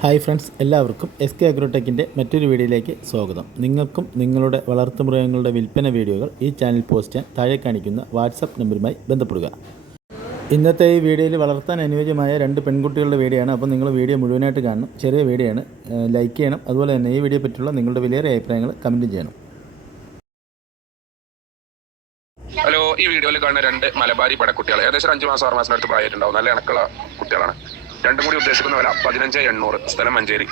Hi friends, എല്ലാവർക്കും S K അഗ്രോടെക്കിൻ്റെ മറ്റൊരു വീഡിയോയിലേക്ക് സ്വാഗതം. നിങ്ങൾക്കും നിങ്ങളുടെ വളർത്തുമൃഗങ്ങളുടെ വിൽപ്പന വീഡിയോകൾ ഈ ചാനൽ പോസ്റ്റ് ചെയ്യാൻ താഴെ കാണിക്കുന്ന വാട്സപ്പ് നമ്പറുമായി ബന്ധപ്പെടുക. ഇന്നത്തെ ഈ വീഡിയോയിൽ വളർത്താൻ അനുയോജ്യമായ 2 പെൺകുട്ടികളുടെ വീഡിയോ ആണ്. അപ്പോൾ നിങ്ങൾ വീഡിയോ മുഴുവനായിട്ട് കാണണം. ചെറിയ വീഡിയോ ആണ്, ലൈക്ക് ചെയ്യണം. അതുപോലെ തന്നെ ഈ വീഡിയോ പറ്റിയുള്ള നിങ്ങളുടെ വിലയേറിയ അഭിപ്രായങ്ങൾ കമൻറ്റ് ചെയ്യണം. ഹലോ, ഈ വീഡിയോയിൽ കാണുന്ന 2 മലബാരി പടക്കുട്ടികൾ ഏകദേശം 5 മാസം 6 മാസത്തിനടുത്ത് പ്രായമായിട്ടുണ്ടാവും. നല്ല ഇണക്കുള്ള കുട്ടികളാണ്. രണ്ടും കൂടി ഉദ്ദേശിക്കുന്ന വില 15,800. സ്ഥലം മഞ്ചേരി.